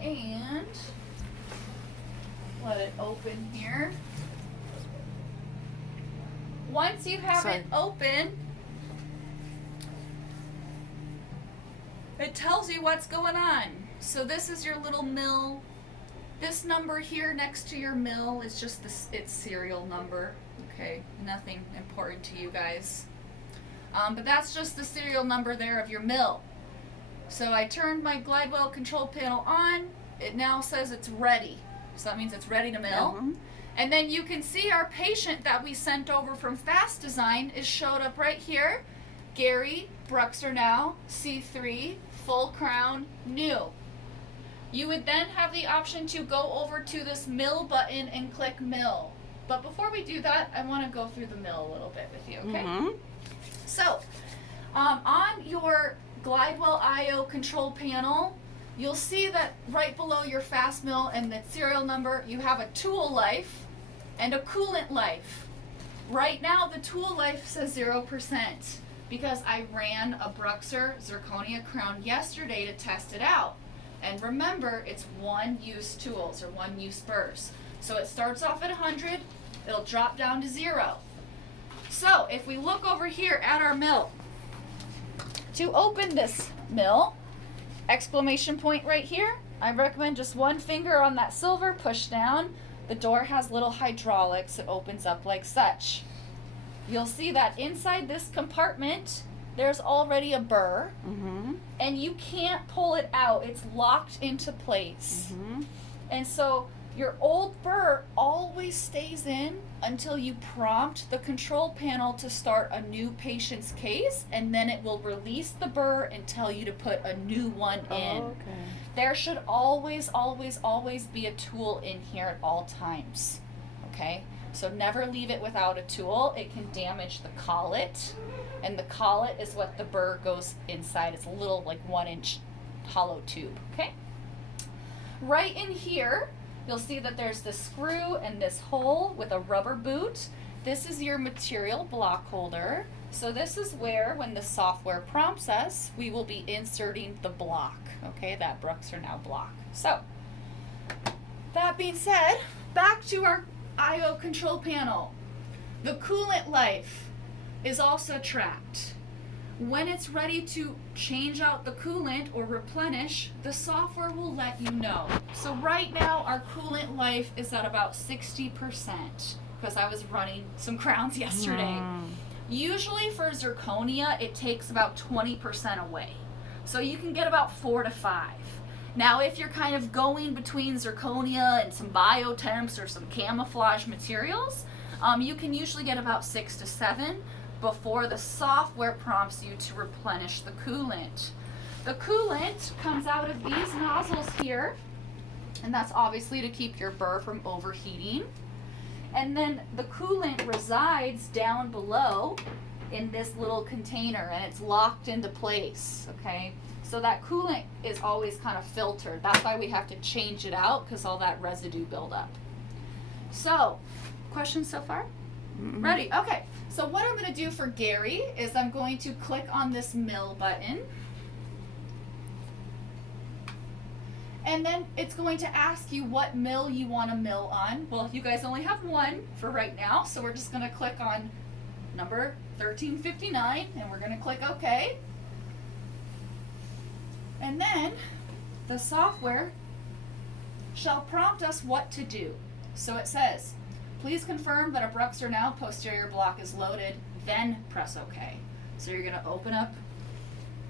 And let it open here. Once you have it open, it tells you what's going on. So this is your little mill. This number here next to your mill is just its serial number. Okay, nothing important to you guys. But that's just the serial number there of your mill. So I turned my Glidewell control panel on. It now says it's ready. So that means it's ready to mill. Mm-hmm. And then you can see our patient that we sent over from Fast Design is showed up right here. Gary Bruxer now, C3, full crown, new. You would then have the option to go over to this mill button and click mill. But before we do that, I want to go through the mill a little bit with you, okay? Mm-hmm. So, on your Glidewell IO control panel, you'll see that right below your fast mill and the serial number, you have a tool life and a coolant life. Right now, the tool life says 0% because I ran a Bruxer Zirconia crown yesterday to test it out. And remember, it's one-use tools or one-use burrs. So it starts off at 100, it'll drop down to 0. So if we look over here at our mill, to open this mill, exclamation point right here, I recommend just one finger on that silver, push down. The door has little hydraulics, it opens up like such. You'll see that inside this compartment, there's already a burr, Mm-hmm. and you can't pull it out. It's locked into place. Mm-hmm. And so your old burr always stays in until you prompt the control panel to start a new patient's case, and then it will release the burr and tell you to put a new one in. Okay. There should always, always, always be a tool in here at all times. Okay? So never leave it without a tool. It can damage the collet, and the collet is what the burr goes inside. It's a little like 1-inch hollow tube. Okay? Right in here, you'll see that there's this screw and this hole with a rubber boot. This is your material block holder. So this is where, when the software prompts us, we will be inserting the block, okay, that Bruxer Now block. So, that being said, back to our IO control panel. The coolant life is also tracked. When it's ready to change out the coolant or replenish, the software will let you know. So right now our coolant life is at about 60% because I was running some crowns yesterday. Usually for zirconia, it takes about 20% away. So you can get about 4 to 5. Now, if you're kind of going between zirconia and some biotemps or some camouflage materials, you can usually get about 6 to 7 before the software prompts you to replenish the coolant. The coolant comes out of these nozzles here, and that's obviously to keep your burr from overheating. And then the coolant resides down below in this little container, and it's locked into place, okay? So that coolant is always kind of filtered. That's why we have to change it out, because all that residue buildup. So, questions so far? Mm-hmm. Ready? Okay. So what I'm going to do for Gary is I'm going to click on this mill button. And then it's going to ask you what mill you want to mill on. Well, you guys only have one for right now, so we're just going to click on number 1359, and we're going to click OK. And then the software shall prompt us what to do. So it says, please confirm that a Bruxer Now posterior block is loaded, then press OK. So you're going to open up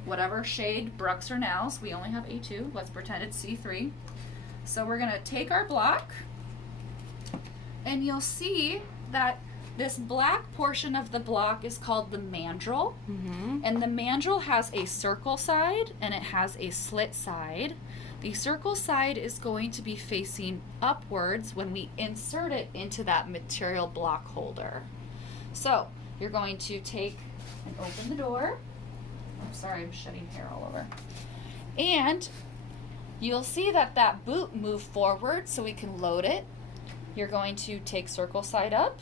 whatever shade Bruxer Nows. We only have A2. Let's pretend it's C3. So we're going to take our block, and you'll see that this black portion of the block is called the mandrel. Mm-hmm. And the mandrel has a circle side and it has a slit side. The circle side is going to be facing upwards when we insert it into that material block holder. So you're going to take and open the door. I'm sorry, I'm shedding hair all over. And you'll see that that boot moved forward so we can load it. You're going to take circle side up,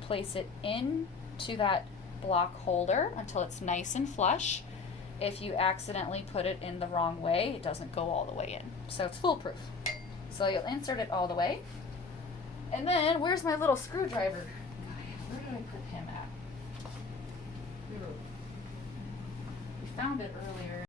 place it into that block holder until it's nice and flush. If you accidentally put it in the wrong way, it doesn't go all the way in. So it's foolproof. So you'll insert it all the way. And then, where's my little screwdriver? Where did I put him at? We found it earlier.